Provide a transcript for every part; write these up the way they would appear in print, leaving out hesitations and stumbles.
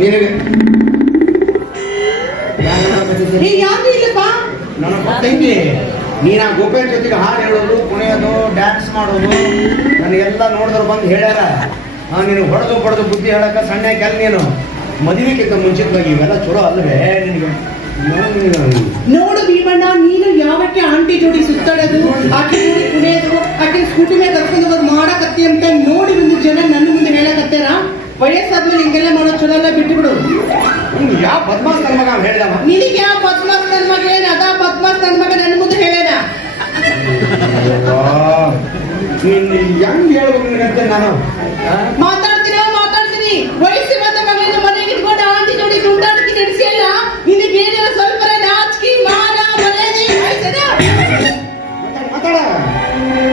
ನಿನಗೆ ಯಾರು ಇಲ್ಲಪ್ಪ ನನ್ನ ತಂಗಿ ನೀನು ಆ ಗೋಪಾಲ್ ಜೊತೆಗೆ ಹಾಡು ಹೇಳೋದು ಕುಣಿಯೋದು ಡ್ಯಾನ್ಸ್ ಮಾಡೋದು ನನಗೆಲ್ಲ ನೋಡಿದ್ರು ಬಂದು ಹೇಳ್ಯಾರ ನೀನು ಹೊಡೆದು ಬುದ್ಧಿ ಹೇಳಕ್ಕ ಸಣ್ಣ ಕೆಲ್ ನೀನು ಮದುವೆಗಿಂತ ಮುಂಚಿತವಾಗಿ ಇವೆಲ್ಲ ಚಲೋ ಅಲ್ಲವೇ ನಿನಗೆ ನೋಡು ಭೀಮಣ್ಣ, ನೀನು ಯಾವಕ್ಕೆ ಆಂಟಿ ಜೋಡಿ ಸುತ್ತಾಡೋದು, ಆಕೆ ಜೋಡಿ ಕುಣಿಯೋದು, ಆಕೆ ಸ್ಕೂಟಿ ಮೇಲೆ ಕರ್ಕೊಂಡು ಹೋಗೋದು ಮಾಡಕತ್ತಿ ಅಂತ ನೋಡಿ ಒಂದು ಜನ ನನ್ನ ಮುಂದೆ ಹೇಳಕತ್ತಾರ. ವಯಸ್ಸಾದ್ಮೇಲೆ ಹಿಂಗೆಲ್ಲ ಮಾಡೋ ಚಲೋ ಎಲ್ಲ ಬಿಟ್ಟು ಬಿಡು. ಯಾವ ಬದ್ಮಾಸ್ ನನ್ನ ಮಗ ಹೇಳಿದವ? ನಿನಗೆ ಯಾವ ಬದ್ಮಾಸ್ ನನ್ನ ಮಗ ಹೇಳ? ಅದ ಬದ್ಮಾಸ್ ನನ್ನ ಮಗ ನನ್ನ ಮುಂದೆ ಹೇಳೇನ? ನೀನು ಹೆಂಗ್ ಹೇಳ್ಬೇಕು ನಿನಗಂತೆ ನಾನು ಮಾತಾಡ್ತೀನಿ. ವಯಸ್ಸು ಬಂದ ಮಗನ ಮನೆಗೆ ಇಟ್ಕೊಂಡು ಆಂಟಿ ಜೋಡಿ ದುಂಡಾಟಕ್ಕೆ ನಡೆಸಿ ಅಲ್ಲ, ನಿನಗೆ ಏನೇನೋ ಸ್ವಲ್ಪ ನಾಚಿಕೆ ಮಾನ ಮರ್ಯಾದೆ ಆಯ್ತದ? ಮಾತಾಡ.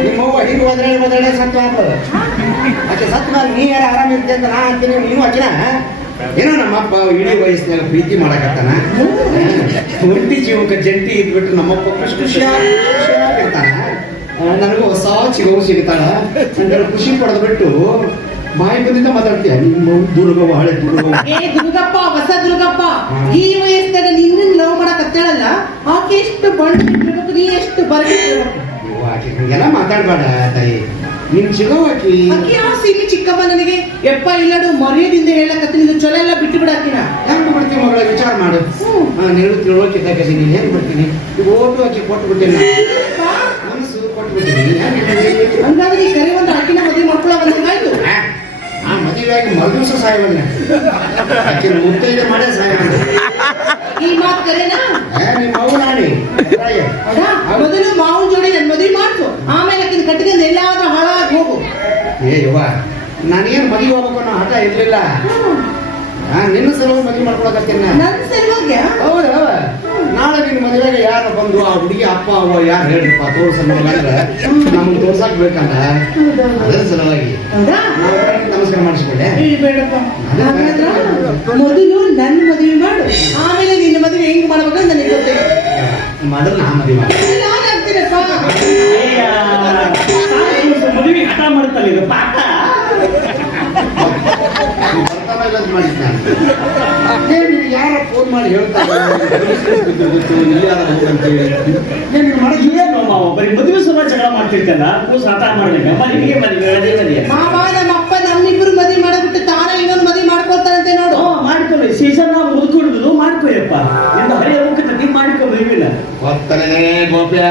ನಿಮ್ಮವ್ವ ಹೀಗೆ ಒದ್ರಾಡಿ ಸತ್ತು ಆಗ್ತದೆ. ಆಕೆ ಸತ್ತು ಮೇಲೆ ನೀ ಯಾರು ಆರಾಮಿರ್ತಿ ಅಂತ ನಾ ಅಂತೀನಿ. ನೀನು ಆಕಿನ ಏನೋ ನಮ್ಮಪ್ಪ ಇಡೀ ವಯಸ್ಸಿನಾಗ ಪ್ರೀತಿ ಮಾಡಕತ್ತಾನ. ಒಂಟಿ ಜೀವಕ್ಕೆ ಜಂಟಿ ಇದ್ಬಿಟ್ಟು ನಮ್ಮಪ್ಪ ಖುಷಿಯಾಗಿರ್ತಾನ. ನನಗೂ ಹೊಸ ಚಿಗವು ಸಿಗ್ತಾಳ ಅಂತ ಖುಷಿ ಪಡೆದ್ಬಿಟ್ಟು ಬಾಯಿ ಬಂದಿಂದ ಮಾತಾಡ್ತೀಯ. ನಿಮ್ಮ ದುರ್ಗವ್ವ, ಹಳೆ ದುರ್ಗವ್ವ. ದುರ್ಗಪ್ಪ, ಹೊಸ ದುರ್ಗಪ್ಪ. ಈ ವಯಸ್ಸಿನಾಗ ನಿನ್ನ ಲವ್ ಮಾಡಕತ್ತಾಳಲ್ಲ, ಆಕೆ ಎಷ್ಟು ಬಂಡ್ ಬಿಟ್ಟಿರ್ಬೇಕು, ನೀ ಎಷ್ಟು ಬರಬೇಕು. ಆಕೆ ಹಂಗೆಲ್ಲ ಮಾತಾಡ್ಬೇಡ ತಾಯಿ. ನಿನ್ ಚಿಗವ್ ಆಕಿ ಯಾವ ಸೀಮಿ ಚಿಕ್ಕಮ್ಮ ನನಗೆ ಎಪ್ಪ ಇಲ್ಲಡು ಮರ್ಯಾದಿಂದ ಹೇಳಕತ್ತಿ. ನೀನು ಚೊಲ ಎಲ್ಲ ಬಿಟ್ಟು ಬಿಡಾಕಿನ ಹೆಂಗ್ ಬಿಡ್ತೀವಿ ಮಗಳ? ವಿಚಾರ ಮಾಡು. ನೀನು ತಿಳುವಳಿಕೆ ತಗಸಿ ನೀನು ಹೆಂಗ್ ಬಿಡ್ತೀನಿ? ಈಗ ಓಟು ಆಕಿ ಕೊಟ್ಟು ಬಿಟ್ಟೇನೆ, ಮನಸ್ಸು ಕೊಟ್ಟು ಬಿಟ್ಟಿದ್ದೀನಿ. ಹಂಗಾದ್ರೆ ಈ ಕರೆ ಒಂದು ಆಕಿನ ಮದುವೆ ಮಕ್ಕಳ ಬಂದಂಗಾಯ್ತು. ಆ ಮದುವೆಯಾಗಿ ಮರುದಿವಸ ಸಾಯವನ್ನ ಆಕಿನ ಮುತ್ತೈದೆ ಮಾಡೇ ಸಾಯವನ್ನ. ಈ ಮಾತು ಕರೆನಾ? ನಿಮ್ಮ ಮಗು ನಾಡಿ ಮೊದಲು ಮಾವನ್ ಜೋಡಿ ನನ್ ಮದುವೆ ಮಾಡ್ತು, ಆಮೇಲೆ ಆಕಿನ ಕಟ್ಟಿಗೆ ಎಲ್ಲಾದ್ರೂ ಹಾಳಾಗಿ ಹೋಗು. ಯವ್ವ, ನಾನೇನು ಮದುವೆ ಹೋಗ್ಬೇಕು ಅನ್ನೋ ಹಠ ಇರ್ಲಿಲ್ಲ. ನಿನ್ನ ಸಲುವಾಗಿ ಮದುವೆ ಮಾಡ್ಕೊಳಕತ್ತೀನಿ. ನನ್ನ ಸಲುವಾಗಿ? ಹೌದ. ನಾಳೆ ನಿನ್ನ ಮದುವೆಗೆ ಯಾರು ಬಂದು ಆ ಹುಡುಗಿ ಅಪ್ಪ ಅವ್ವ ಯಾರು ಹೇಳ್ರಪ್ಪ ತೋರ್ಸಂದ್ರೆ ನಮ್ಗೆ ತೋರ್ಸಾಕ್ ಬೇಕಲ್ಲ, ಅದರ ಸಲುವಾಗಿ ನಮಸ್ಕಾರ ಮಾಡಿಸ್ಕೊಂಡೆ. ಬೇಡಪ್ಪ, ಮೊದಲು ನನ್ನ ಮದುವೆ ಮಾಡು, ಆಮೇಲೆ ನಿನ್ನ ಮದುವೆ ಹೆಂಗ್ ಮಾಡ್ಬೇಕಂತ ನನಗೆ ಗೊತ್ತಿಲ್ಲ. ಮೊದಲು ನಾ ಮದುವೆ ಮಾಡಿ ನಾನು ಆಗ್ತೀನಪ್ಪ. ಮದುವೆ ಹಠ ಮಾಡ್ತಲ್ಲ ಇದು ಪಾಠ ಯಾರ ಫೋನ್ ಮಾಡಿ ಹೇಳ್ತಾರೆ ಏನು ಮಾವ ಬರೀ ಮದುವೆ ಸಲ ಜಗಳ ಮಾಡ್ತಿರ್ತಲ್ಲ, ಕೂಸ್ ಹಠ ಮಾಡ್ಲಿಕ್ಕೆ ಮದುವೆಗೆ ಮದುವೆ ಮಾವ ನಮ್ಮಪ್ಪ ನಮ್ಮಿಬ್ರು ಮದುವೆ ಮಾಡಬಿಟ್ಟು ತಾನೇ ಇನ್ನೊಂದು ಮದುವೆ ಮಾಡ್ಕೊಳ್ತಾರಂತೆ ನೋಡು. ಮಾಡ್ಕೊಳ್ಳಿ, ಸೀಸನ್ ನಾವು ಮುದ್ಕೊಂಡಿದ್ದು ಮಾಡ್ಕೊಯಪ್ಪ. ಎಂದು ಹರಿಯ ಮುಖದಲ್ಲಿ ಮಾಡ್ಕೊ ಮದುವಿಲ್ಲ ಗೊತ್ತಲೇ ಗೋಪ್ಯ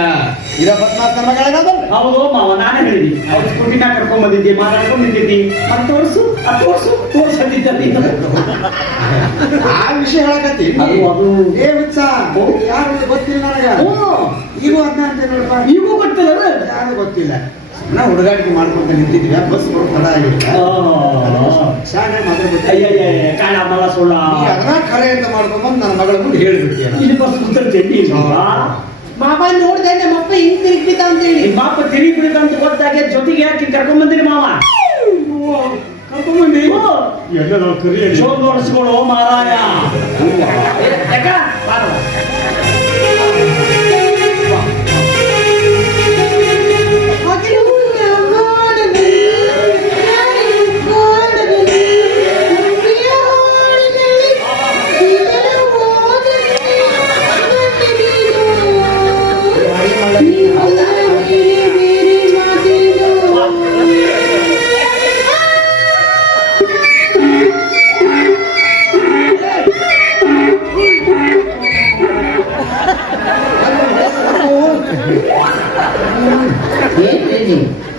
ಇರೋ ಬದ್ಮಾಸ್ ಮಗಳಾಗಲ್ಲ. ಹೌದು ಮಾವ, ನಾನೇ ಹೇಳಿದ್ವಿ. ಅವ್ರು ಸ್ಕೂಟಿನ ಕರ್ಕೊಂಡ್ ಬಂದಿದ್ದಿ, ಮಾತಾಡ್ಕೊಂಡ್ ಬಂದಿದ್ದಿ, ಅದು ತೋರ್ಸಂದಿದ್ದಲ್ಲಿ ಆ ವಿಷಯ ಹೇಳಕತ್ತಿ. ಏ ಹುಚ್ಚ, ಯಾರು ಗೊತ್ತಿಲ್ಲ ನನಗ. ಈಗೂ ಅದನ್ನ ಅಂತ ನೋಡಪ್ಪ, ಈಗೂ ಗೊತ್ತಿಲ್ಲ, ಯಾರು ಗೊತ್ತಿಲ್ಲ. ನಾ ಹುಡುಗಾಟಿಕೆ ಮಾಡ್ಕೊಂತ ನಿಂತಿದ್ವಿ, ಬಸ್ ಬರೋ ತಡ ಆಗಿಲ್ಲ. ಕಾಣಲ್ಲ ಸುಳ್ಳ ಅದನ್ನ ಖರೆ ಅಂತ ಮಾಡ್ಕೊಂಬಂದು ನನ್ನ ಮಗಳ ಮುಂದೆ ಹೇಳಿಬಿಡ್ತೀಯ. ಇಲ್ಲಿ ಬಸ್ ಕೂತಿರ್ತೀನಿ ಮಾವ ನೋಡ್ದೆ ನಮ್ಮಪ್ಪ ಹಿಂಗ್ ತಿರುಗ್ಬಿದ್ದ ಅಂತ ಹೇಳಿ. ನಿಮ್ಮ ಅಪ್ಪ ತಿರುಗಿ ಬಿಡಿದ ಅಂತ ಗೊತ್ತಾಗೆ ಜೊತೆಗೆ ಯಾಕೆ ಕರ್ಕೊಂಡ್ ಬಂದಿರಿ ಮಾವ? ಕರ್ಕೊಂಡ್ ಬಂದಿ ಎಲ್ಲ ನಾವು ಕರಿ ಜೋರ್ ನೋಡಿಸ್ಕೊಳ್ಳೋ ಮಾರಾಯ.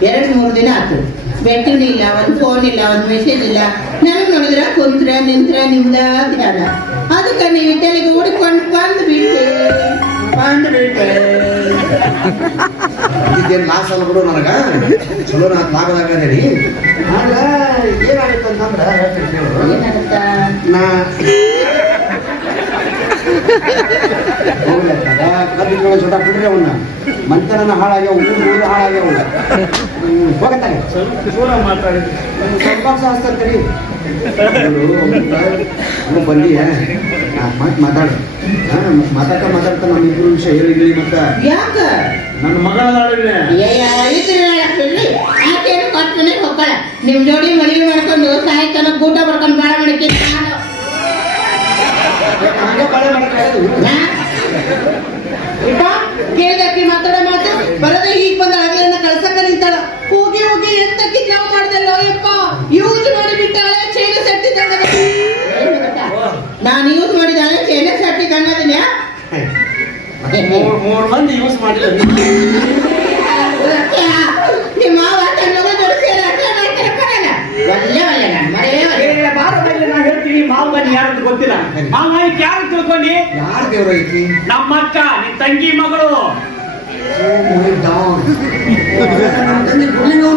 ಎರಡು ಮೂರು ದಿನ ಆಯ್ತು, ಬೆಟ್ಟಿನ ಇಲ್ಲ, ಒಂದು ಫೋನ್ ಇಲ್ಲ, ಒಂದು ಮೆಸೇಜ್ ಇಲ್ಲ. ನನಗೆ ನೋಡಿದ್ರ ಕುಂತ್ರ ನಿಂತ್ರ ನಿಮ್ದ ಧ್ಯಾನ. ಅದಕ್ಕೆ ನೀವು ತಲೆಗೆ ಹುಡುಕೊಂಡು ಬಂದ್ಬಿಟ್ಟೆ. ಇದೇನು ಲಾಸ್ ಅಲ್ಲ ಬಿಡು ನನಗ. ಚಲೋ ನಾ ಲಾಭದಾಗ ಹೇಳಿ ಆಗ ಏನಾಗುತ್ತೆ ಅಂತಂದ್ರೆ ಏನಾಗುತ್ತ? ನಾ ಕದ್ದಿನ ಚೋಟ ಬಿಡ್ರಿ ಅವನ್ನ. ಮಂತನ ಹಾಳಾಗ್ಯಾವ, ಊರು ಹಾಳಾಗ್ಯಾವ. ಹೋಗತ್ತಾನೆ ಜೋರ ಮಾತಾಡಿದ್ರಿ, ಸ್ವಲ್ಪ ಹಸ್ತರಿ ಬಂದಿ ಮಾತಾಡು. ಮಾತಾಡ್ತಾ ನಮ್ಮಿಬ್ರು ವಿಷಯ ಹೇಳಿದ್ರಿ. ಮತ್ತ ಯಾಕ ನನ್ನ ಮಗಳ ಆಕೆ ಕೊಟ್ಟನೆ ಹೋಗ್ಬೇಡ. ನಿಮ್ ಜೋಡಿ ಮದುವೆ ಮಾಡ್ಕೊಂಡು ಸಾಯಂಕಾಲ ಊಟ ಮಾಡ್ಕೊಂಡು ಬಾಳ ಮಂದಿ ಯೂಸ್ ಮಾಡಿಲ್ಲ ನಿಮ್ಮ ಮಾವ ತನ್ನ ಮಗ ಜೊತೆ ಒಳ್ಳೆ ಒಳ್ಳೆ ನಾನು ಮರೆಯೇ ಭಾರತದಲ್ಲಿ ನಾ ಹೇಳ್ತೀನಿ ಮಾವ ಬನ್ನಿ ಯಾರು ಅಂತ ಗೊತ್ತಿಲ್ಲ ಮಾವ ಯಾರು ತಿಳ್ಕೊಂಡಿ ಯಾರ ದೇವ್ರ ಐತಿ ನಮ್ಮ ಅಕ್ಕ ನಿನ್ ತಂಗಿ ಮಗಳು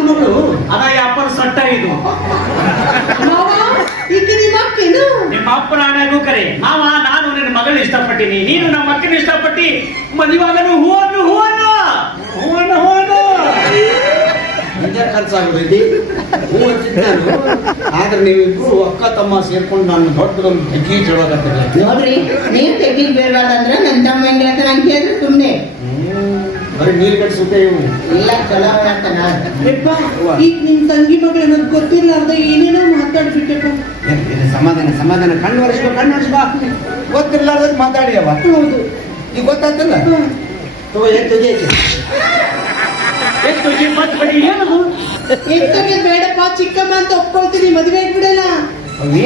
ಮಗಳು ಅದ ವ್ಯಾಪಾರ ಸಟ್ಟ ಇದು ಮಾವ ಈಕೆ ನಿಮ್ಮ ಅಕ್ಕೇನು ನಿಮ್ಮ ಅಪ್ಪನ ಹಣೆಗೂ ಕರೆ ಮಾವ ನಾನು ನಿನ್ನ ಮಗಳನ್ನ ಇಷ್ಟಪಟ್ಟಿನಿ ನೀನು ನಮ್ಮ ಅಕ್ಕನ ಇಷ್ಟಪಟ್ಟಿ ಮದುವಾಗನು ಹೂವನ್ನು ಹೂವನ್ನು ಹೂವನ್ನು ಹೂವನ್ನು ಹಿಂಗೆ ಖರ್ಚಾಗೋದೈತಿ ಹೂ ಹಚ್ಚಿದ್ದಾನು ಆದ್ರೆ ನೀವಿಬ್ರು ಅಕ್ಕ ತಮ್ಮ ಸೇರ್ಕೊಂಡು ನಾನು ದೊಡ್ಡದೊಂದು ತೆಗಿ ಚಳೋಕತ್ತದೆ ನೋಡ್ರಿ ನೀವ್ ತೆಗಿಗ್ ಬೇಡವಾದಂದ್ರ ನನ್ ತಮ್ಮ ಹೆಂಗ್ ಹೇಳ್ತಾನ ಅಂತ ಹೇಳಿದ್ರೆ ಸುಮ್ನೆ ಬರೀ ನೀರು ಕಟ್ಸುತ್ತೆ ಇವು ಇಲ್ಲ ಚಲೋ ಹೇಳ್ತಾನ ಈಗ ನಿಮ್ ತಂಗಿ ಮಗಳು ನನಗ್ ಗೊತ್ತಿರ್ಲಾರ್ದ ಏನೇನೋ ಮಾತಾಡ್ಬಿಟ್ಟಪ್ಪ ಇದು ಸಮಾಧಾನ ಸಮಾಧಾನ ಕಣ್ಣು ವರ್ಷ ಗೊತ್ತಿರ್ಲಾರ್ದಕ್ಕೆ ಮಾತಾಡಿ ಅವ ಹೌದು ಈಗ ಗೊತ್ತಾಗ್ತಿಲ್ಲ ತಗೋ ಎತ್ತು ಎಷ್ಟು ಕಿಮ್ಮತ್ ಬಡಿ ಏನದು ಎತ್ತಗೆ ಬೇಡಪ್ಪ ಚಿಕ್ಕಮ್ಮ ಅಂತ ಒಪ್ಕೊಳ್ತೀನಿ ಮದುವೆ ಆಗ್ಬಿಡಲ್ಲ ಅವಿ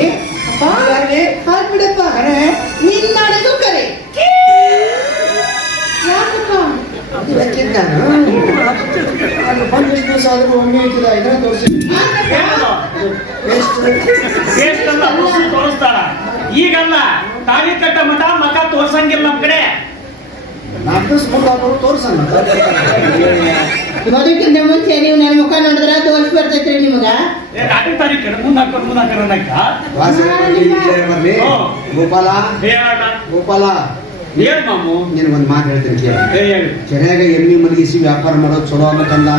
ಆಗ್ಬಿಡಪ್ಪ ಕರೆ ನಿನ್ ನಾಳೆಗೂ ಕರೆ ಯಾಕಪ್ಪ ಬಂದಿಷ್ಟು ದಿವಸ ಆದ್ರೂ ಒಮ್ಮೆ ಐತಿದ ಇದನ್ನ ತೋರಿಸಿ ಟೇಸ್ಟ್ ಅಂತ ರುಚಿ ತೋರಿಸ್ತಾರ ಈಗಲ್ಲ ತಾಳಿ ಕಟ್ಟ ಮಠ ತೋರ್ಸಂಗಿಲ್ಲ ನಮ್ ಕಡೆ 4 ದಿವಸ ಮುಂದಾದ್ರು ತೋರ್ಸಣ್ಣ ಮದುವೆಗಿಂತ ಮುಂಚೆ ನೀವು ನನ್ನ ಮುಖ ನೋಡಿದ್ರ ದೋಷ ಬರ್ತೈತ್ರಿ ನಿಮಗ ನಾಟಿ ತಾರೀಕು ಮುಂದಾಕ ಬರ್ಲಿ ಗೋಪಾಲ ಗೋಪಾಲ ಹೇಳ ಮಾಮು ನಿನಗೊಂದು ಮಾತು ಹೇಳ್ತೀನಿ ಕೇಳ ಹೇಳಿ ಚೆನ್ನಾಗ ಎಣ್ಣೆ ಮಲಗಿಸಿ ವ್ಯಾಪಾರ ಮಾಡೋದು ಚಲೋ ಅನ್ನಕಲ್ಲ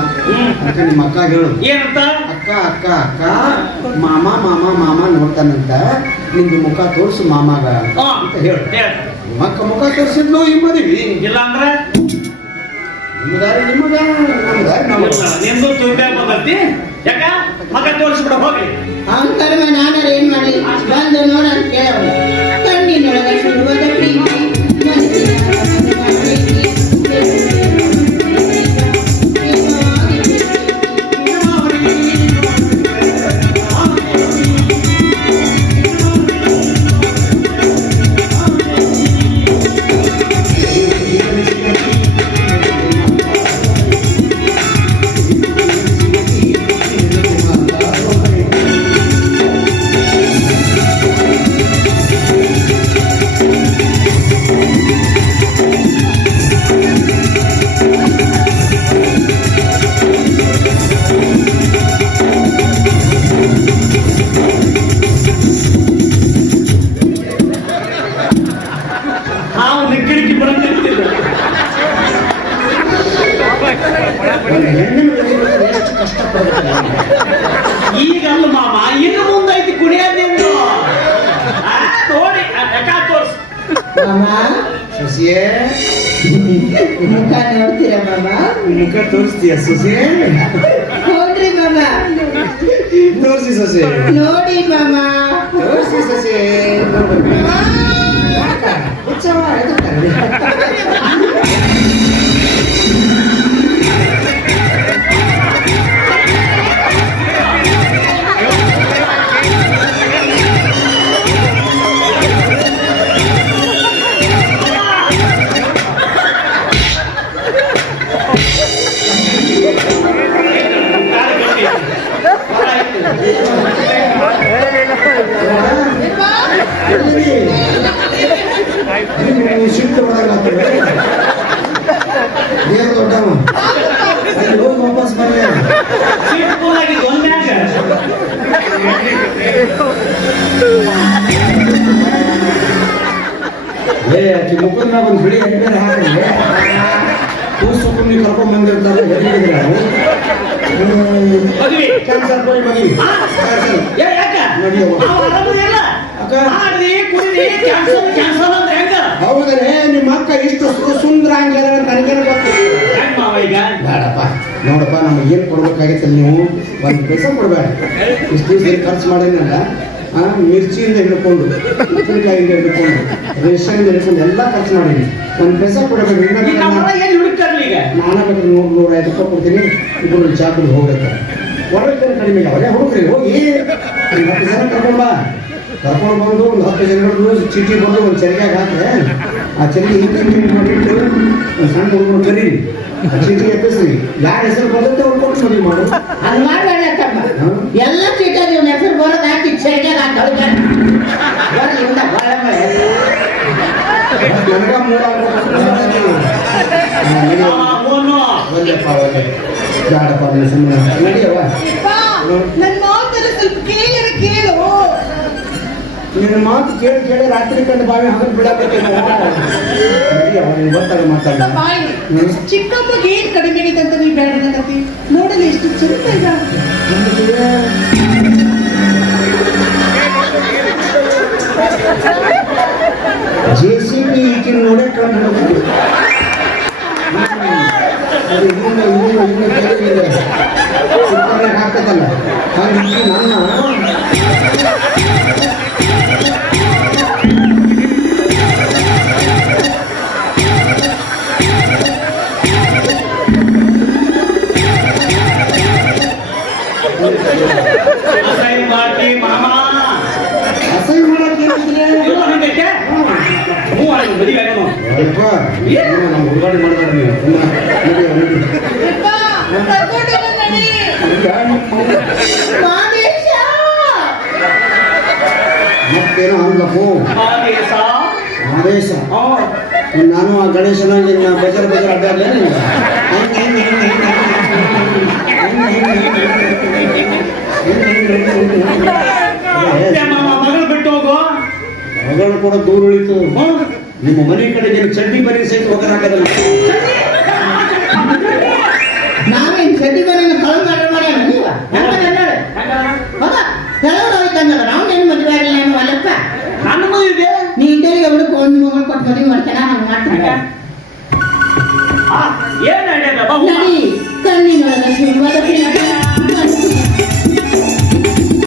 ಅದಕ್ಕೆ ನಿಮ್ಮ ಅಕ್ಕ ಹೇಳು ಏನಂತ ಅಕ್ಕ ಅಕ್ಕ ಅಕ್ಕ ಮಾಮ ಮಾಮ ಮಾಮ ನೋಡ್ತಾನಂತ ನಿಂದು ಮುಖ ತೋರಿಸು ಮಾಮಾಗ ಅಂತ ಹೇಳು ಅಕ್ಕ ಮುಖ ತೋರಿಸಿದ್ಲು ಈ ಮದುವೆ ಇಲ್ಲ ಅಂದ್ರೆ ನಿಮ್ಮದಾರಿ ನಿಮ್ದು ತುರ್ಬ್ಯಾಗ ಬಂದೈತಿ ಯಾಕ ಮಗ ತೋರಿಸ್ಬಿಡ ಹೋಗಿ ಅವನ ಕರ್ಮ ನಾನಾರ ಏನ್ ಮಾಡ್ಲಿ ಬಂದು ನೋಡ ಅಂತ ಕೇಳವ ಕಣ್ಣಿನೊಳಗ ಶುರುವಾದ ಪ್ರೀತಿ ಮನಸ್ಸಿನ ಎಷ್ಟು ಕಷ್ಟಪಡ್ತಾರೆ ಈಗಲ್ಲ ಮಾಮ ಇನ್ನು ಮುಂದೈತಿ ಕುಡಿಯೋದೇನು ನೋಡಿ ಯಾಕ ತೋರ್ಸ್ ಸೊಸಿಯೇ ಮುಖ ನೋಡ್ತೀರ ಮಾಮ ಮುಖ ತೋರಿಸ್ತೀಯ ಸೊಸೆ ನೋಡ್ರಿ ಮಾಮ ತೋರಿಸಿ ಸೊಸೆ ನೋಡಿ ಮಾಮ ತೋರಿಸಿ ಸೊಸೆ ಉತ್ಸವ ಶಿಫ್ಟ್ ಮಾಡಾಗ್ತದೆ ಏನು ದೊಡ್ಡವ ಅಲ್ಲಿ ಹೋಗಿ ವಾಪಸ್ ಬರ್ಲಿ ಆಕಿ ಮುಖದ ಮ್ಯಾಗ ಒಂದು ಬಿಳಿ ಹೆಣ್ಣೆ ಹಾಕಿ ಕೂಸು ಕುಂಡಿ ಕರ್ಕೊಂಡ್ ಬಂದಿರ್ತಾರೆ ಕ್ಯಾನ್ಸರ್ ಬರೀ ಮದುವೆ ಹೌದರೇ ನಿಮ್ಮ ಅಕ್ಕ ಇಷ್ಟು ಸುಂದರ ಹಂಗಾರ ನನಗೆ ಬೇಡಪ್ಪ ನೋಡಪ್ಪ ನಮಗೆ ಏನು ಕೊಡ್ಬೇಕಾಗಿತ್ತು ನೀವು ಒಂದು ಪೈಸೆ ಕೊಡಬೇಡ ಇಷ್ಟು ದಿವಸ ಖರ್ಚು ಮಾಡೇನಲ್ಲ ಮಿರ್ಚಿಯಿಂದ ಹಿಡ್ಕೊಂಡು ಉಪ್ಪಿನಕಾಯಿಂದ ಹಿಡ್ಕೊಂಡು ರೇಷನ್ನಿಂದ ಹಿಡ್ಕೊಂಡು ಎಲ್ಲ ಖರ್ಚು ಮಾಡೀನಿ ಒಂದು ಪೈಸೆ ಕೊಡಬೇಕು ನಾನು ಬೇಕಾದ್ರೆ 100-150 ರೂಪಾಯಿ ಕೊಡ್ತೀನಿ ಇಬ್ಬರು ಚಾಕುದು ಹೋಗುತ್ತೆ ಹೊರಗೆ ಕಡಿಮೆ ಅವರೇ ಹುಡುಕ್ರಿ ಹೋಗಿ 10 ಜನ ಕರ್ಕೊಂಡು ಬಂದು ಒಂದು 10 ಜನಗಳು ಚೀಟಿ ಬಂದು ಒಂದು ಚರಿಗಾಗ ಹಾಕಿದ್ರೆ ಆ ಚಲ್ಲಿ ಹಿಂಗೆ ಮಾಡಿಟ್ಟು ಸಣ್ಣ ಹುಡುಗರು ಕರೀರಿ ಆ ಚೀಟಿ ಎತ್ತಿಸ್ರಿ ಯಾರ ಹೆಸರು ಬರುತ್ತೆ ಅವ್ರು ಕೊಟ್ಟು ಮದುವೆ ಮಾಡು. ಅದು ಮಾಡಬೇಡ ತಮ್ಮ. ಎಲ್ಲ ಚೀಟ ನೀವು ಹೆಸರು ಬರೋದು ಹಾಕಿ ಚೈಟ್ಯಾಗ ಹಾಕಿ ನನಗ ಮೂಲ ಜಾಡಪ್ಪ ಸುಮ್ಮನೆ ನಡಿಯವ. ನನ್ನ ಮಾತನ್ನು ಸ್ವಲ್ಪ ಕೇಳು. ನಿನ್ನ ಮಾತು ಕೇಳಿ ಕೇಳಿ ರಾತ್ರಿ ಕಂಡು ಬಾವಿ ಹಾಗೆ ಬಿಡಾಕತ್ತೆ. ಗೊತ್ತಾಗ ಮಾತಾಡ ಚಿಕ್ಕಮ್ಮಗೆ ಏನ್ ಕಡಿಮೆ ಆಗೈತೆ ಅಂತ ನೀವು ಬೇಡಕತ್ತಿ ನೋಡಲಿ ಎಷ್ಟು ಚಂದ ಈಗ. JCB ಈಗಿನ ನೋಡೇ ಕಂಡು ಹೋಗಿದ್ದು ಹಾಕತ್ತಲ್ಲ ಹಂಗೆ ನನ್ನ ಅಸಹ್ಯ ಮಾಡಕ್ಕೆ ನಾವು ಹುಡುಗಾಡಿ ಮಾಡ್ತಾರೆ ನೀವು ಮತ್ತೇನೋ ಅನ್ಬೇಕು ಆದೇಶ. ನಾನು ಆ ಗಣೇಶನ ಬಜರ್ ಅಡ್ಡಾಡ್ಲೇ ಮಗಳು ಬಿಟ್ಟು ಹೋಗು. ಮಗಳು ಕೂಡ ದೂರ ಉಳಿತು. ನಿಮ್ಮ ಮನೆ ಕಡೆಗೆ ಚಡ್ಡಿ ಬರೀ ಸಹಿತ ಹೋಗಲಾಗದಲ್ಲ. ನಾವೇನ್ ಚಡ್ಡಿ ಬರೀ ಕಳಂಗ ಮಾಡ್ಯಾನ ನೀವ ನಾವೇನು ಮದುವೆ ಆಗಿಲ್ಲ ಏನು ಅಲ್ಲಪ್ಪ. ನನ್ನ ಮದುವೆ ನೀ ಇದ್ದರಿಗೆ ಹುಡುಕ ಒಂದು ಮಗಳು ಕೊಟ್ಟು ಮದುವೆ ಮಾಡ್ತಾನ ಹಂಗ ಮಾಡ್ತಾನ. ಏನ್ ನಡಿ ಕಣ್ಣಿನೊಳಗ ಸುಡುವಾಗ